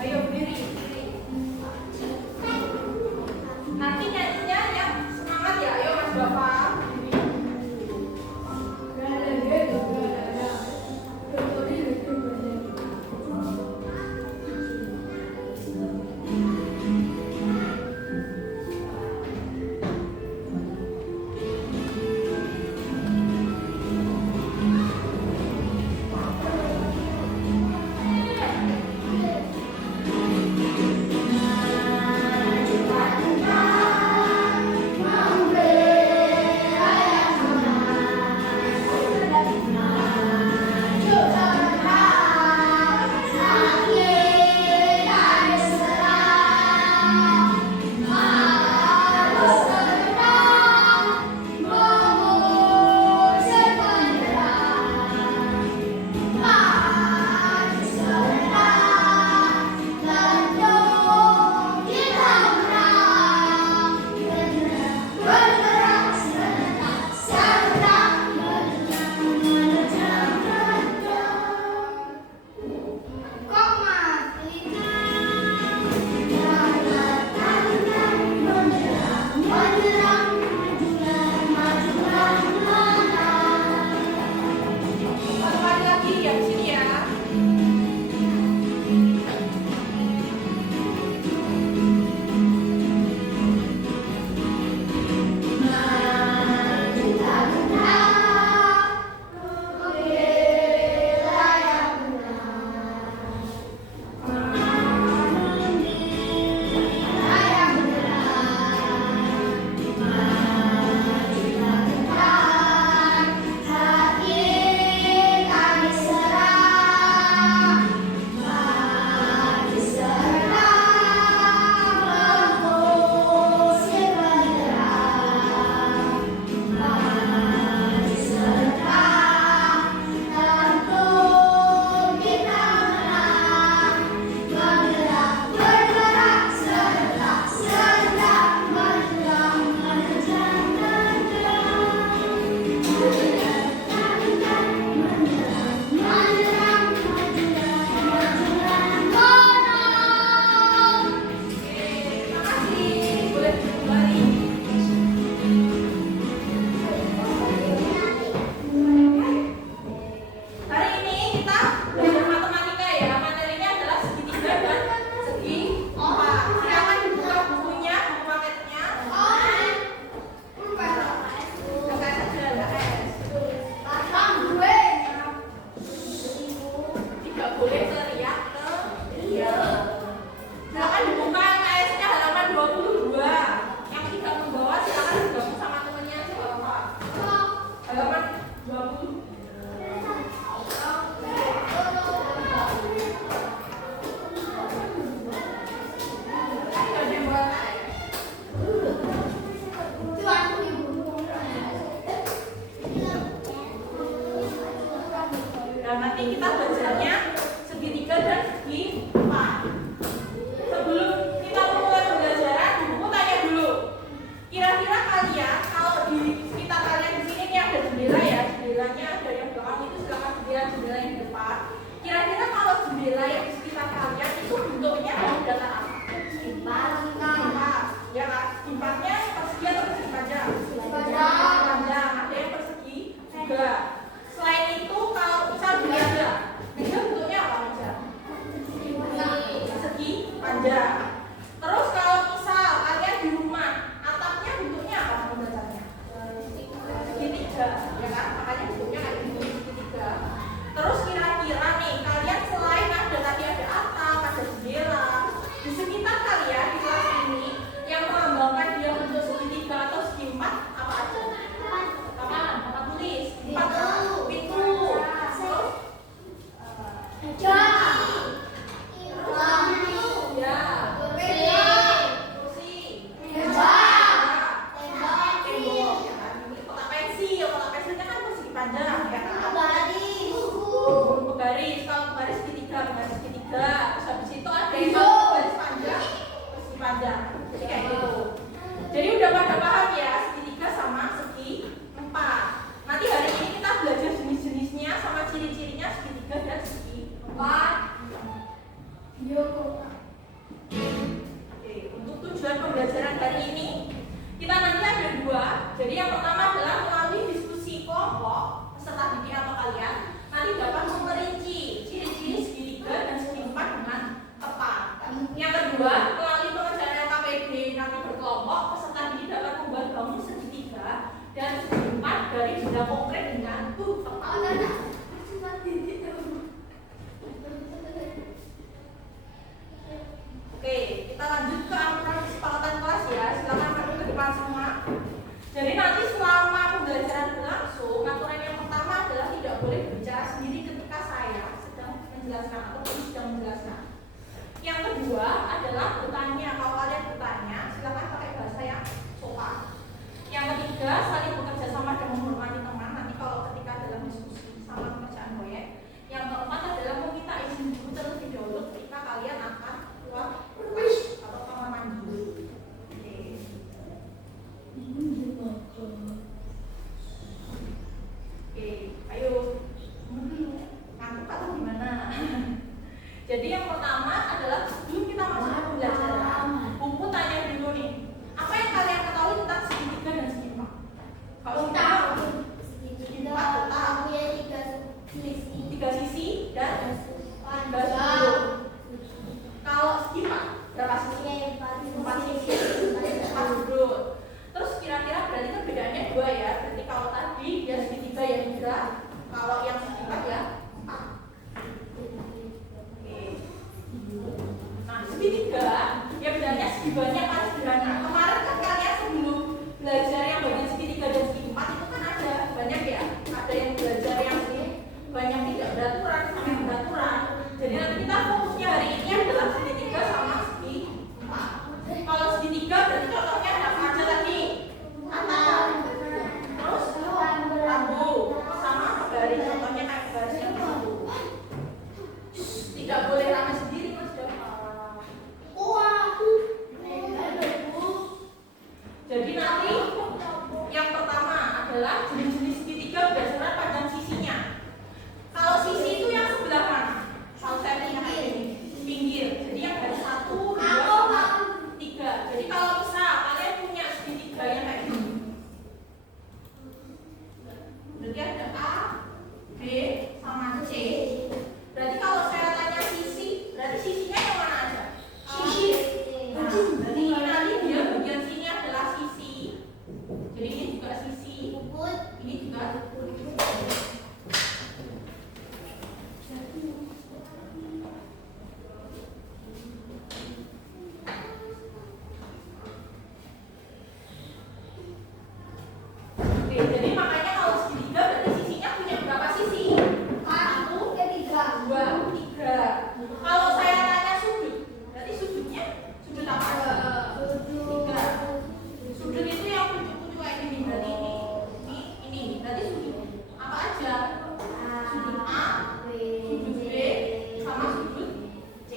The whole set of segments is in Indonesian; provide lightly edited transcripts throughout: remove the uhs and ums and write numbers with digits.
Ayo berdiri. Nanti nyanyinya yang semangat ya. Ayo Mas Bapak. pembelajaran hari ini kita nanti ada dua. Jadi yang pertama adalah melalui diskusi kelompok peserta didik atau kalian nanti dapat memperinci ciri-ciri segitiga dan segi empat dengan tepat. Yang kedua, melalui pengerjaan LKPD nanti berkelompok peserta didik dapat membuat bangun segitiga dan segi empat dari benda konkret dengan tepat. Oke, kita lanjut ke aturan kesepakatan kelas ya. Silakan maju ke depan semua. Jadi nanti selama pembelajaran berlangsung, aturan yang pertama adalah tidak boleh berbicara sendiri ketika saya sedang menjelaskan atau sedang menjelaskan. Yang kedua adalah bertanya. Kalau kalian bertanya, silakan pakai bahasa yang sopan. Yang ketiga, saling bekerja sama dan menghormati teman. Nanti kalau ketika dalam diskusi sama pekerjaan proyek. Yang keempat adalah meminta izin guru terlebih dahulu ketika kalian akan keluar atau kamar mandi. Oke, ayo. Ngantuk atau gimana? Jadi yang pertama adalah sebelum kita masuk ke pembelajaran, buku tanya dulu nih. Apa yang kalian ketahui tentang segitiga dan segi empat? Kalau segitiga tahu ya tiga sisi dan tiga sudut. Kalau segi empat berapa sisi? Empat sisi, empat sudut. Terus kira-kira berarti kan bedanya dua ya. Berarti kalau tadi dia segitiga ya tiga, kalau yang segi empat ya empat. Oke. Nah segitiga ya bedanya segi banyak kan sederhana. Kemarin kan kalian sebelum belajar yang bagian segitiga dan segi empat itu kan ada banyak ya. Ada yang belajar yang banyak tidak beraturan sama beraturan. Jadi nanti kita fokusnya hari ini adalah segitiga sama segi empat. Kalau segitiga berarti contohnya ada apa aja tadi? Atap, terus rambu, sama garis. Contohnya kayak garis yang di situ. Tidak boleh ramai sendiri mas Jafar. Jadi nanti yang pertama adalah jenis-jenis segitiga berdasarkan panjang sisinya. Kalau sisi itu yang sebelah mana? Kalau saya punya kayak ini, pinggir. Jadi yang dari 1, 2, 3. Jadi kalau misal kalian punya segitiga yang kayak gini, berarti ada A, B, sama C. Berarti kalau saya tanya sisi, berarti sisinya yang mana aja? Sisi. Nah, berarti ini nanti dia bagian sini adalah sisi. Jadi ini juga sisi. Ini juga. Oke, jadi makanya kalau segitiga berarti sisinya punya berapa sisi? 1, 2, 3. Kalau saya tanya sudut, berarti sudutnya sudut apa? 3. Sudut itu yang pucuk-pucuk kayak gini, berarti ini. Berarti sudut apa aja? Sudut A, sudut B, sama sudut C.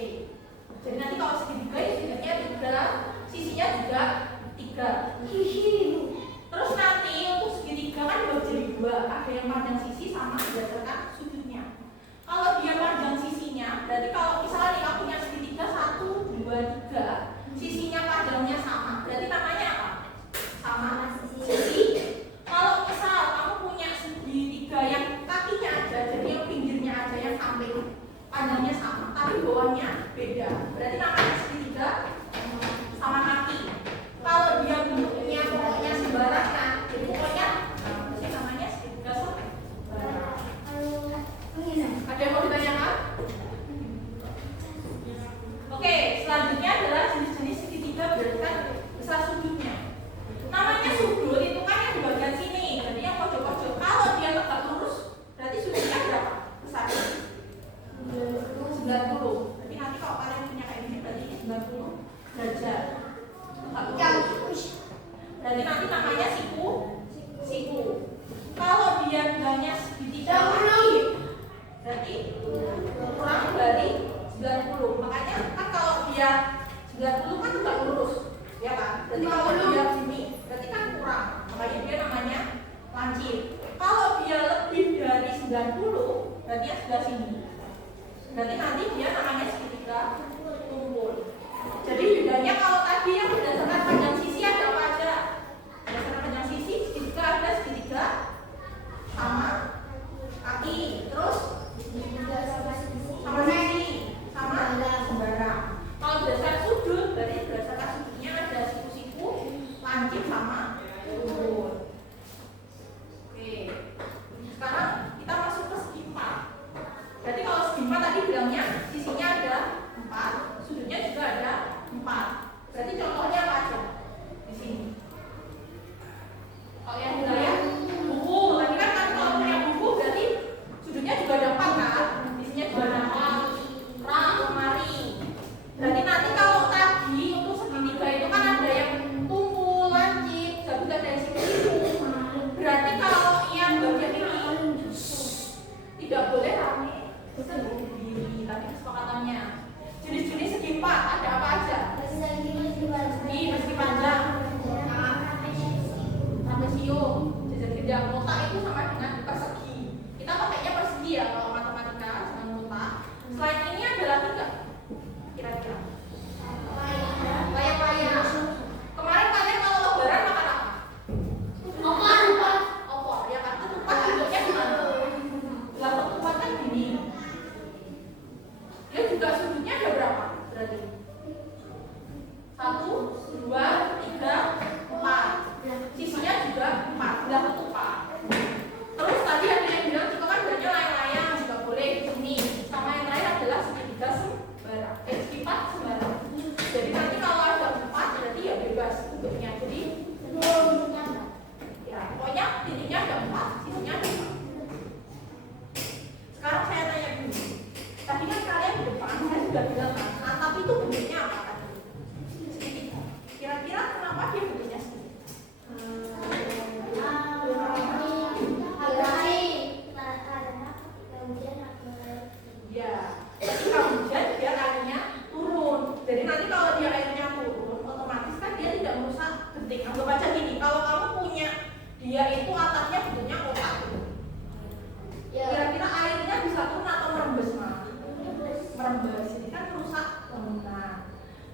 Jadi nanti kalau segitiga ya sudutnya 3, sisinya juga 3. Terus nanti untuk segitiga kan dibagi jadi 2, ada yang panjang sisi sama berdasarkan sudutnya. Kalau dia panjang sisinya, berarti kalau misalnya nih kamu punya segitiga 1, 2, 3, sisinya panjangnya sama, berarti namanya apa? Sama sisi. Kalau misal kamu punya segitiga yang kakinya aja, jadi yang pinggirnya aja yang samping panjangnya sama, tapi bawahnya beda, berarti namanya segitiga sama kaki. Kalau dia bentuknya pokoknya sembarangan, jadi pokoknya namanya segitiga sembarangan. Ada yang mau ditanyakan? Oke, selanjutnya adalah jenis-jenis segitiga berdasarkan besar sudutnya. Namanya sudut itu kan yang di bagian sini, jadi yang pojok-pojok. Kalau dia tegak lurus, berarti sudutnya berapa besarnya? 90. Berarti nanti kalau kalian punya kayak gini, berarti ini 90 derajat. Berarti nanti namanya siku. Kalau dia bilangnya segitiga kaki, berarti kurang dari 90. Makanya kan kalau dia 90 kan tegak lurus, ya kan? Berarti kalau dia gini, berarti kan kurang. Makanya dia namanya lancip. Kalau dia lebih dari 90, berarti yang sebelah sini. Berarti nanti dia namanya segitiga tumpul. Jadi bedanya kalau tadi yang berdasarkan panjang nanti kalau dia airnya turun, otomatis kan dia tidak merusak genting. Anggap aja gini, kalau kamu punya dia itu atapnya bentuknya kotak. Kira-kira airnya bisa turun atau merembes, Mas? Merembes, jadi kan merusak bangunan.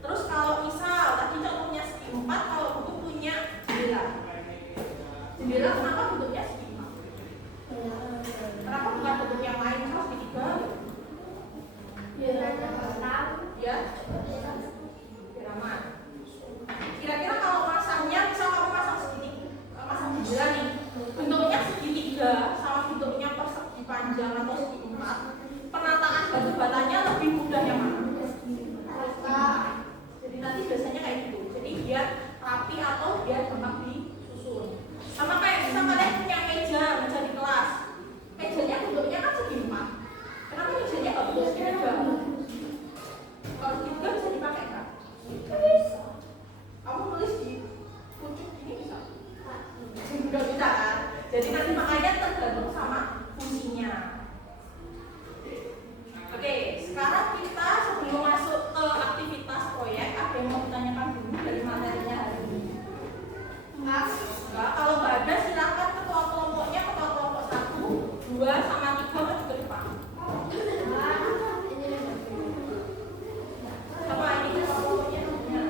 Terus kalau misal tadi contohnya segi 4, kalau butuh punya jendela. Jendela kenapa bentuknya segi 4? Kenapa bukan bentuk yang lain, misal segi 3? Ya, biar aman. Kira-kira kalau masangnya, misal kamu masang jendela nih, bentuknya segitiga sama bentuknya persegi panjang atau segi 4, penataan batu batanya lebih mudah yang mana? Jadi nanti biasanya kayak gitu. Jadi dia rapi atau dia gampang disusun. Sama kayak misal kalian punya meja di kelas, mejanya bentuknya kan segi 4. Kenapa mejanya nggak bentuk segi 3? Kalau segi 3 bisa dipakai kan? Bisa. Kamu tulis di pucuk ini bisa? Nggak bisa kan? Jadi nanti makanya tergantung sama fungsinya. Oke, sekarang kita sebelum masuk ke aktivitas proyek, ada yang mau ditanyakan dulu dari materinya hari ini? Enggak, kalau nggak ada silakan ketua kelompoknya, ketua kelompok 1, 2, sama 3 maju ke depan. Apa ini ketua kelompoknya namanya?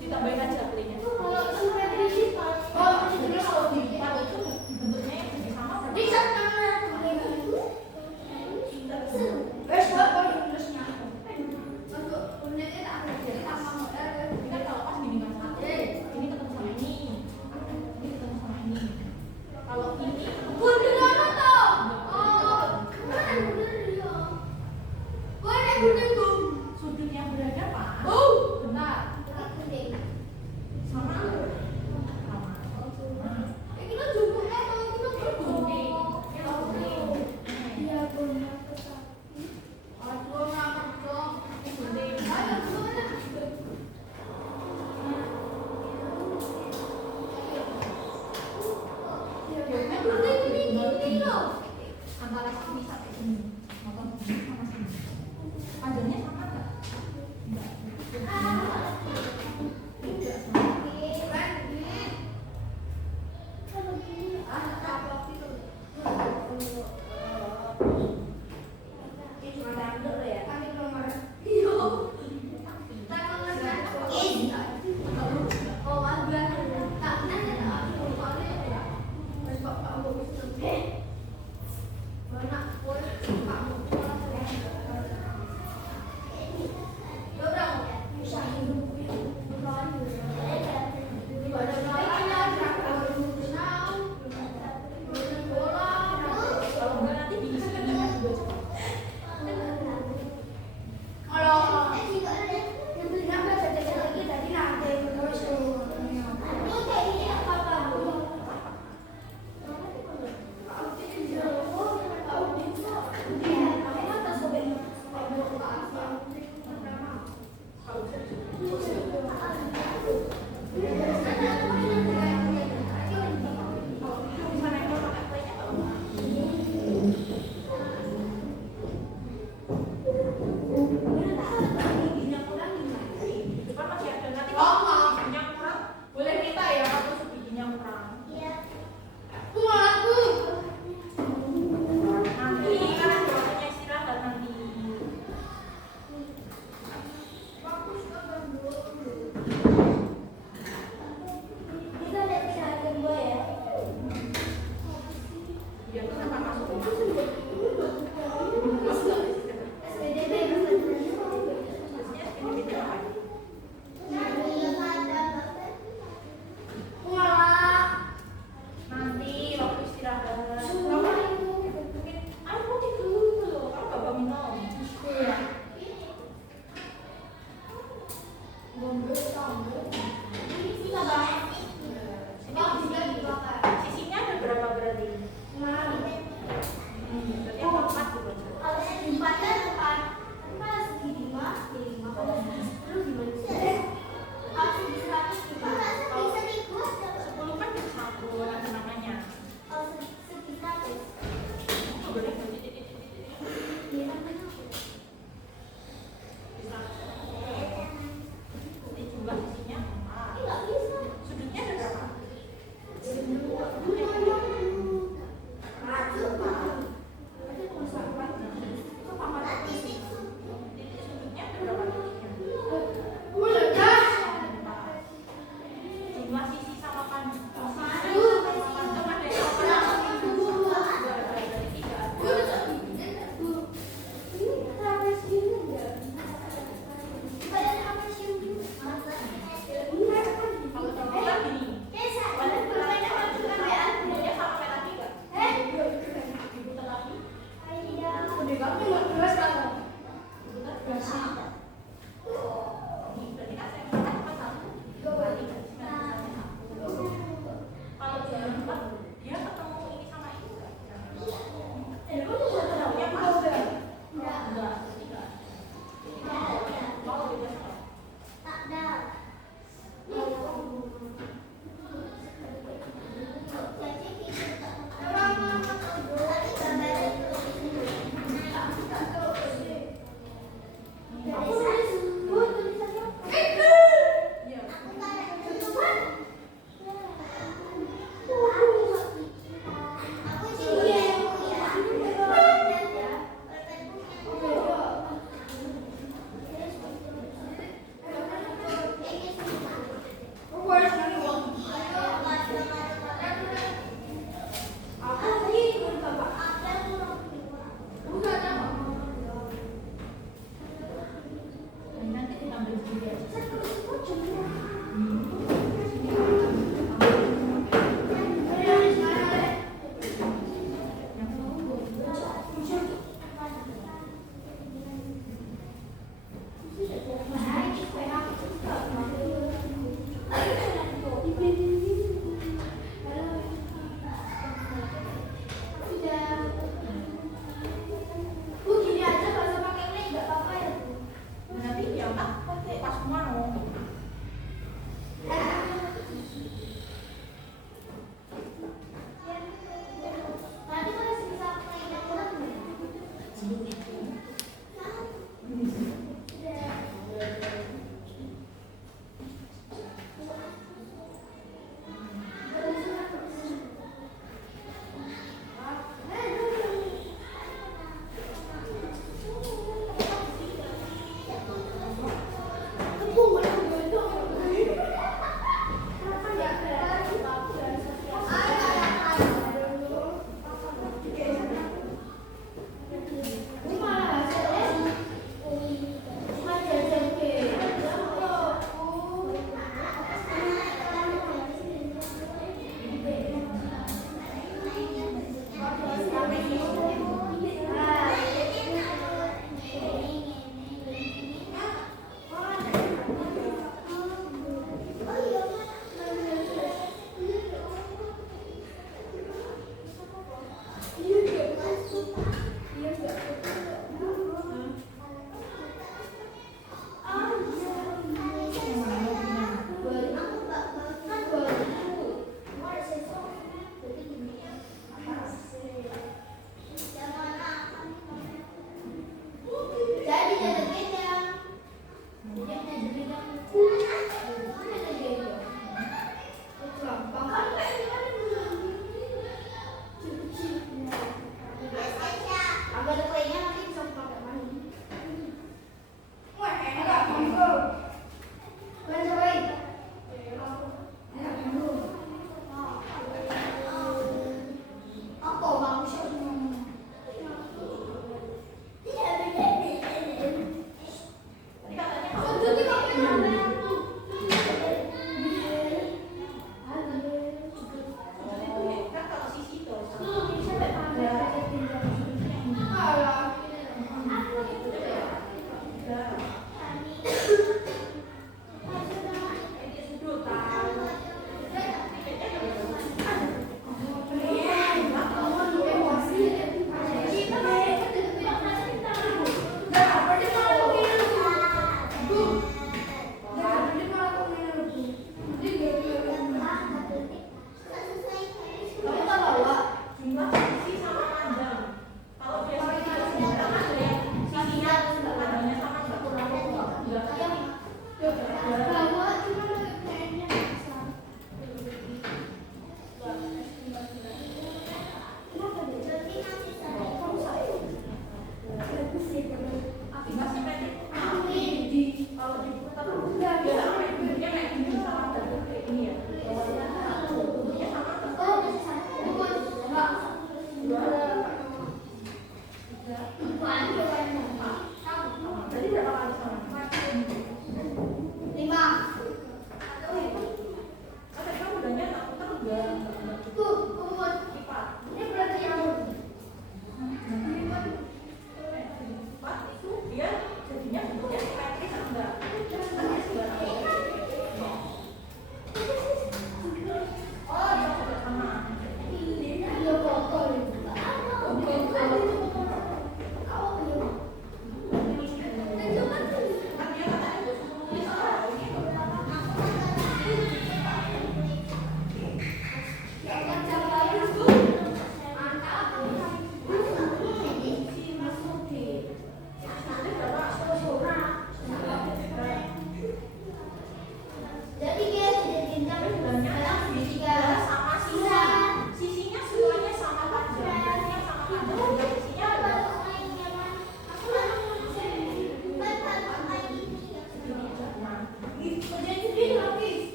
Ditambahin aja playnya. Antara sini sampai sini, motong sini sama sini. Panjangnya sama nggak? Enggak sama.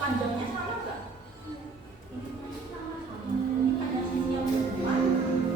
Panjangnya sama nggak? Ini hanya sisi yang berdepan.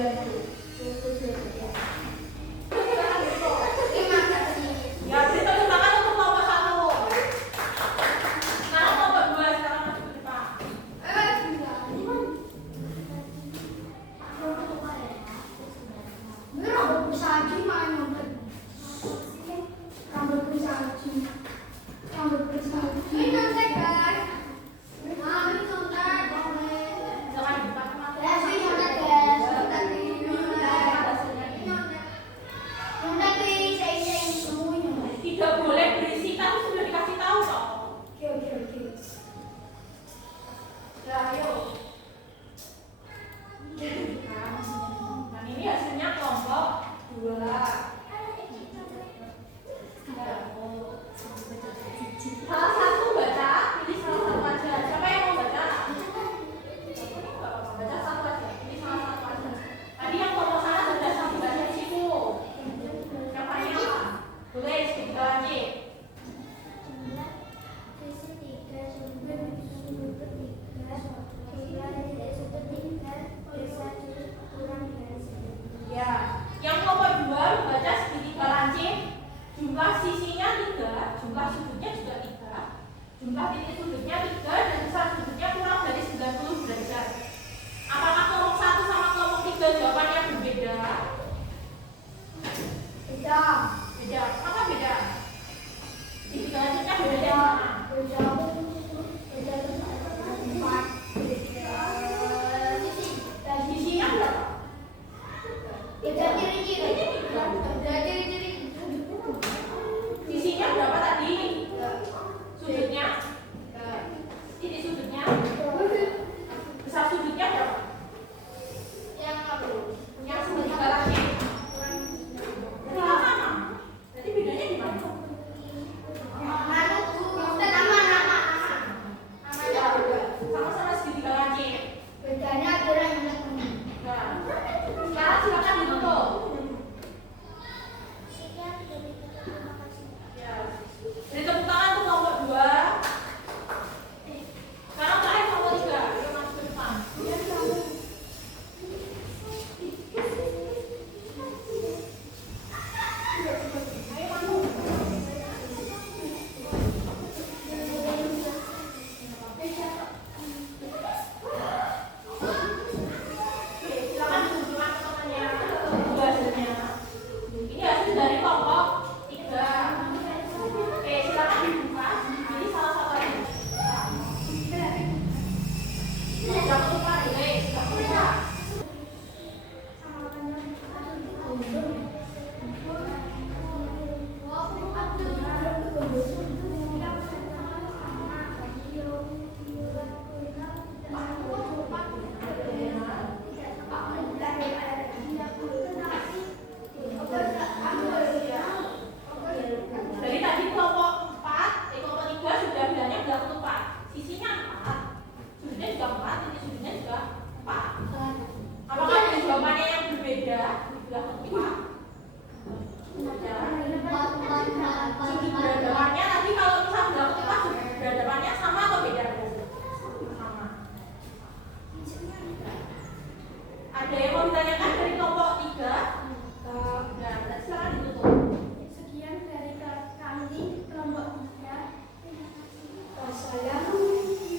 Ya, beri tepuk tangan untuk kelompok 1. Sekarang kelompok 2 sekarang masuk ke depan. Jangan dibuka kemana. Tidak boleh berisik, tapi sudah dikasih tahu kok. Ya, ayo. Nah, ini hasilnya kelompok 2. Salah satu baca, pilih salah satu aja. Siapa yang mau baca? Baca satu aja, pilih salah satu aja. Tadi yang kelompok sana sudah satu baca di situ. Siapanya apa? Tulis, kita lanjut. Ya, yang kelompok 2 membaca segitiga lancip. Jumlah sisinya 3, jumlah sudutnya juga 3, jumlah titik sudutnya 3, dan besar sudutnya kurang dari 90 derajat. Apakah kelompok 1 sama kelompok 3 jawabannya berbeda? Beda. Apa beda? Segitiga lancipnya bedanya di mana? Sisinya berapa? Sisinya berapa tadi? Sudutnya? Titik sudutnya? Besar sudutnya berapa? Yang segitiga lancip. Berarti kan sama. Berarti bedanya di mana? Ya, sama-sama segitiga lancip. Nah, sekarang silakan ditutup. Ya. Beri tepuk tangan untuk kelompok 2. Sekarang terakhir kelompok 3. Ayo masuk ke depan. Ayo masuk. Oke, silakan ditunjukkan teman-temannya. Dua hasilnya. Ini hasil dari kelompok 3. Oke, silakan dibuka. Pilih salah satu aja. Jangan lupa, jangan lupa. Dari tadi kelompok 4, kelompok 3 sudah bilangnya 24. Sisinya 4, sudutnya juga 4, titik sudutnya juga 4. Apakah ada jawabannya yang berbeda di belakang 4? Sudut berhadapannya tadi kalau misal belakang 4 sudut berhadapannya sama atau beda? Sama. Ada yang mau ditanyakan dari kelompok 3? Nah, berarti silakan ditutup.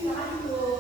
Silakan ditutup.